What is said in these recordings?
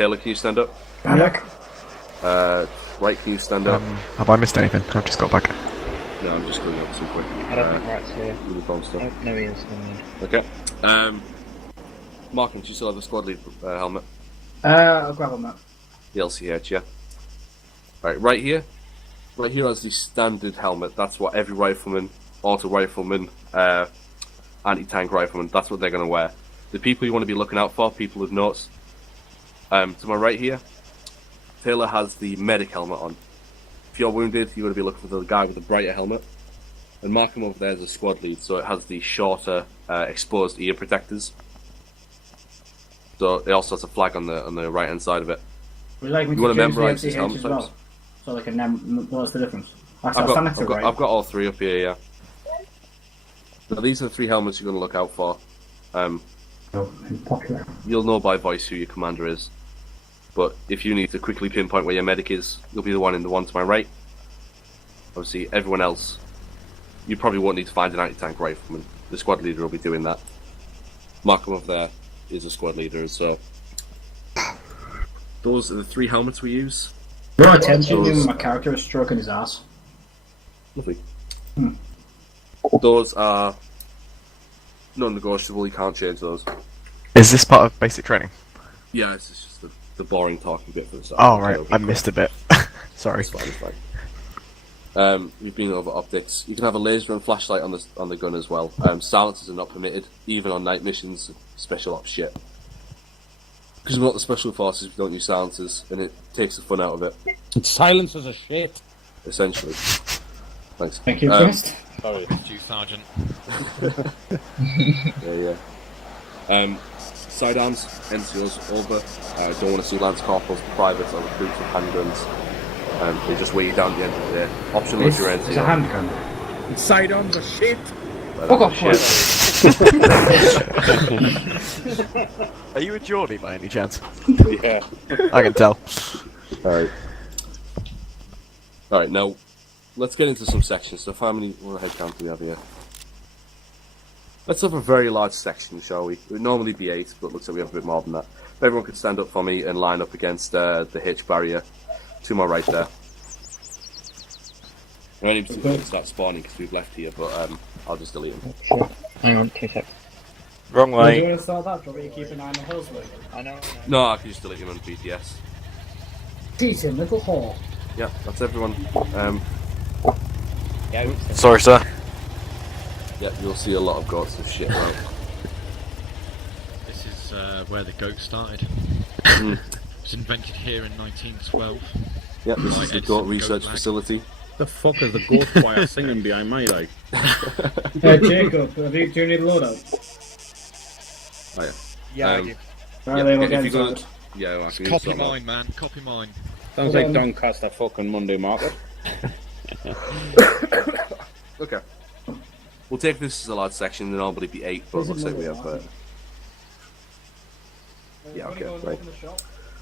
Taylor, can you stand up? Alec? Right, can you stand up? Have I missed anything? I've just got back. No, I'm just going up too quick. I don't think Rat's here. Uniform stuff. No, he is. Okay. Markham, do you still have the squad lead helmet? I'll grab on that. The LCH, yeah. Right here. Right here has the standard helmet. That's what every rifleman, auto rifleman, anti-tank rifleman, that's what they're going to wear. The people you want to be looking out for, people with notes. To my right here, Taylor has the medic helmet on. If you're wounded, you want to be looking for the guy with the brighter helmet. And Markham over there is a squad lead, so it has the shorter, exposed ear protectors. So it also has a flag on the right hand side of it. Would you like me You want to choose the memorise these FCH helmet as types? well? So they can notice the difference. I've Actually, I'll stand next to it, got all three up here, yeah. Now these are the three helmets you're going to look out for. Popular. You'll know by voice who your commander is. But if you need to quickly pinpoint where your medic is, you'll be the one in the one to my right. Obviously, everyone else, you probably won't need to find an anti-tank rifleman. The squad leader will be doing that. Markham over there is a squad leader, so... Those are the three helmets we use. No attention giving my character a stroke in his ass. Lovely. Those are non-negotiable, you can't change those. Is this part of basic training? Yeah, it's just the boring talking bit for the start. Oh, right. I missed a bit. Sorry. It's fine. We've been over optics. You can have a laser and flashlight on the gun as well. Silencers are not permitted, even on night missions and special ops shit. Because we're not the special forces, we don't use silencers, and it takes the fun out of it. Silencers are shit. Essentially. Thanks. Thank you, Chris. Sorry. Due Sergeant. Yeah. Sidearms, NCOs over. Don't want to see Lance Corporals, privates, or recruits with handguns. They just weigh you down at the end of the day. Optional if you're NCO. It's a handgun. Sidearms are shit. Fuck off, Are you a Geordie by any chance? Yeah. I can tell. Alright, now let's get into some sections. So how many head count do we have here? Let's have a very large section, shall we? It would normally be 8, but it looks like we have a bit more than that. If everyone could stand up for me and line up against the H barrier to my right there. I only particularly going to start spawning because we've left here, but I'll just delete them. Sure. Hang on, 2 seconds. Wrong Do way. you want to start that? Do you want me to keep an eye on the hills, Luke? I know. No, I can just delete them on BTS. Decent little whore. Yeah, that's everyone. Yeah, Sorry, sir. Yeah, you'll see a lot of goats of shit around. This is where the goat started. Mm. It was invented here in 1912. Yeah, this By is the Edison goat research Goat facility. The fuck is the ghost choir singing behind my leg? Jacob, do you need a loadout? Oh yeah. Yeah, I Um, do. Right, then we'll if get you go, into it. yeah, well, I can Copy use that mine, man. Copy mine. Sounds like Doncaster fucking Monday market. Okay. We'll take this as a large section, and normally be 8, but it looks like we have. Yeah, okay, right.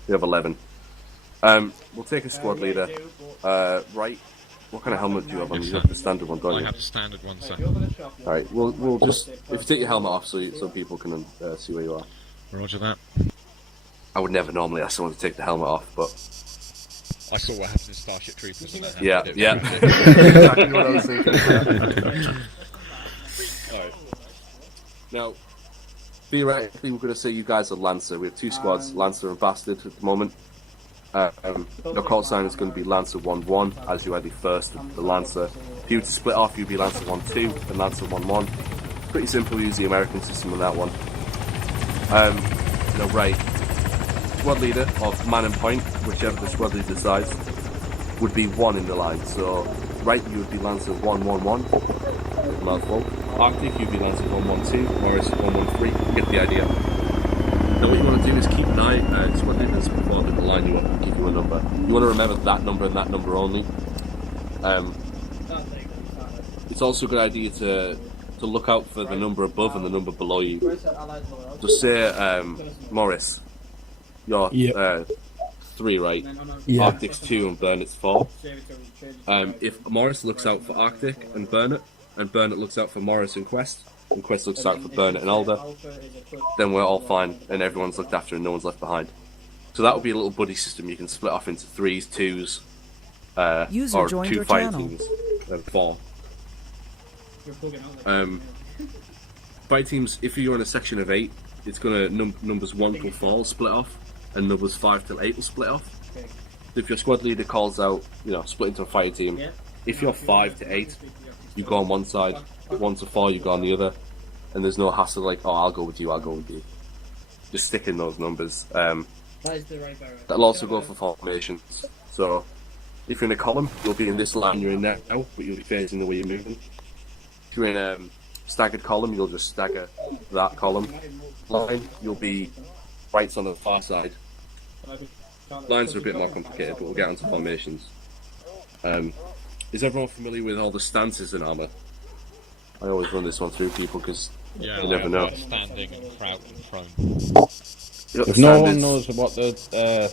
We have 11. We'll take a squad leader. Right. What kind of helmet do you have on? You have the standard one, don't I you? have the standard one, sir. Alright, we'll just if you take your helmet off so people can see where you are. Roger that. I would never normally ask someone to take the helmet off, but I saw what happened in Starship Troopers. And that yeah, it yeah. exactly what I was thinking. Alright. Now, theoretically, we're going to say you guys are Lancer. We have 2 squads, Lancer and Bastard at the moment. Your call sign is going to be Lancer 1-1, as you are the first of the Lancer. If you were to split off, you'd be Lancer 1-2 and Lancer 1-1. Pretty simple, we use the American system on that one. Now, right. Squad leader, or man in point, whichever the squad leader decides, would be 1 in the line. So, right, you would be Lancer 1-1-1. Mouthful. Arctic, you'd be Lancer 1-1-2. Morris 1-1-3. Get the idea. Now, what you want to do is keep an eye on squad leaders before they line you up and give you a number. You want to remember that number and that number only. It's also a good idea to look out for the number above and the number below you. Just say, Morris, you're 3, right? Yeah. Arctic's 2 and Burnet's 4. If Morris looks out for Arctic and Burnet looks out for Morris and Quest looks out for Burnet and Alder, then we're all fine and everyone's looked after and no one's left behind. So that would be a little buddy system. You can split off into 3s, 2s, User or joined 2 your fighting channel. teams, and 4. You're plugging out like Fight teams, if you're in a section of 8, it's going to numbers 1 till 4 will split off, and numbers 5 till 8 will split off. Okay. So if your squad leader calls out, split into a fighting team, Yeah. if you're 5 to 8, you go on one side, 1 to 4, you go on the other, and there's no hassle like, oh, I'll go with you, I'll go with you. Just stick in those numbers. That is the right barrier. That'll also go for formations. So if you're in a column, you'll be in this line you're in now, but you'll be facing the way you're moving. If you're in a staggered column, you'll just stagger that column. Line, you'll be rights on the far side. Lines are a bit more complicated, but we'll get onto formations. Is everyone familiar with all the stances in armour? I always run this one through people because Yeah, you never know. Standing and crouch and prone. You got the If no one standards. knows what the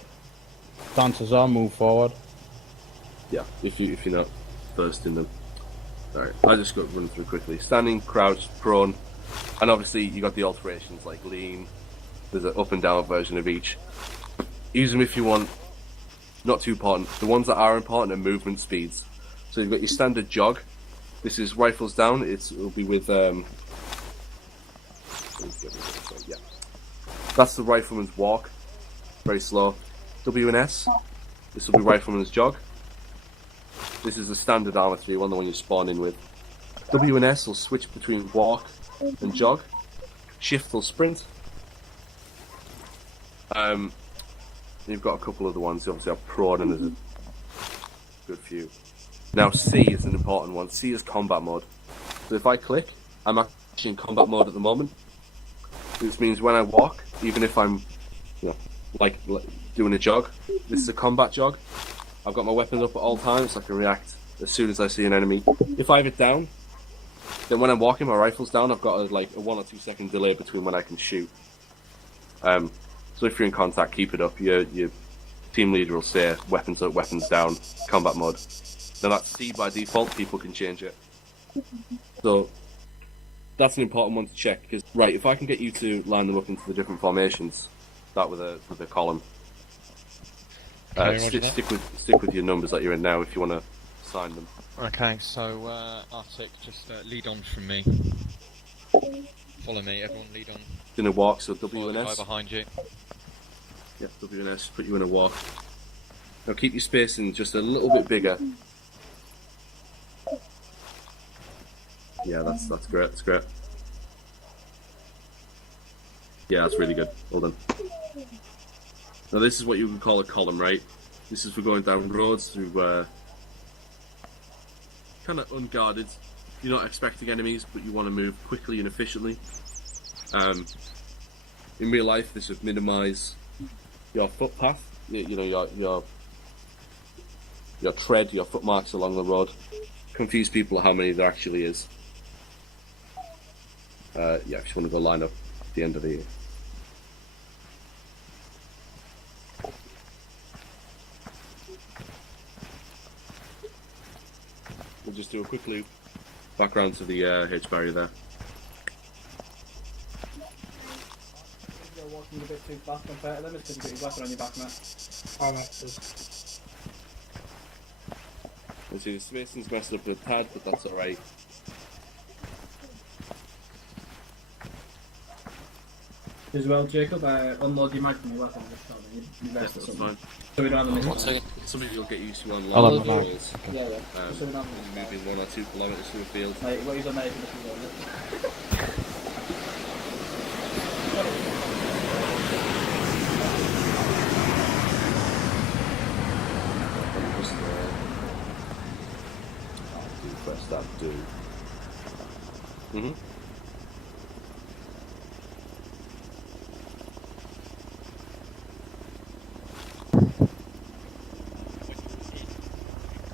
stances are, move forward. Yeah, if you're not versed in them. Alright, I just got to run through quickly. Standing, crouch, prone, and obviously you got the alterations like lean. There's an up and down version of each. Use them if you want. Not too important. The ones that are important are movement speeds. So you've got your standard jog. This is rifles down. It'll be with yeah. That's the rifleman's walk. Very slow. W and S. This will be rifleman's jog. This is the standard armor 3 one, the one you spawn in with. W and S will switch between walk and jog. Shift will sprint. You've got a couple of the ones. You obviously have prone and there's a good few. Now C is an important one. C is combat mode. So if I click, I'm actually in combat mode at the moment. This means when I walk, even if I'm, like doing a jog, this is a combat jog. I've got my weapons up at all times, so I can react as soon as I see an enemy. If I have it down, then when I'm walking, my rifle's down. I've got a 1 or 2 second delay between when I can shoot. So if you're in contact, keep it up. Your team leader will say weapons up, weapons down, combat mode. Now that's C by default. People can change it. So that's an important one to check because if I can get you to line them up into the different formations, that with a column. Okay, roger that. Stick with your numbers that you're in now if you want to sign them. Okay, so Arctic, just lead on from me. Follow me, everyone lead on. In a walk, so Follow W the and guy S. behind you. Yeah, W and S, put you in a walk. Now keep your spacing just a little bit bigger. Yeah, that's great, that's great. Yeah, that's really good. Well done. Now this is what you would call a column, right? This is for going down roads through kind of unguarded. You're not expecting enemies, but you want to move quickly and efficiently. In real life, this would minimise your footpath, your tread, your footmarks along the road. Confuse people how many there actually is. If you want to go line up at the end of the. We'll just do a quick loop back around to the H barrier there. You're walking a bit too fast compared to them. It's going to put your weapon on your back, Matt. Alright, You see the spacing's messed up a tad, but that's alright. As well, Jacob, unload your mag from your weapon. You Yeah, rest or that's something. fine. So we don't have them. 1 second. Something you'll get used to on I'll long have my roads. Yeah, yeah. So we don't have Moving 1 or 2 kilometres through a field. Mate, what is American if you want it? Press that do.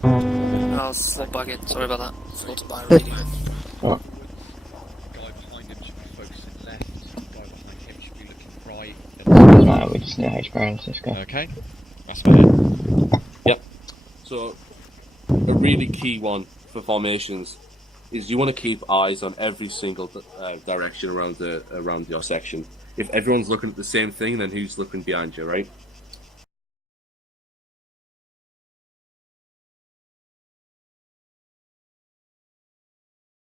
Oh, slight bugging. Sorry about that. Forgot to buy a radio. The guy behind him should be focusing left. The guy behind him should be looking right. Right, we just need H barrels, let's go. Okay, that's better. So, a really key one for formations is you want to keep eyes on every single direction around your section. If everyone's looking at the same thing, then who's looking behind you, right?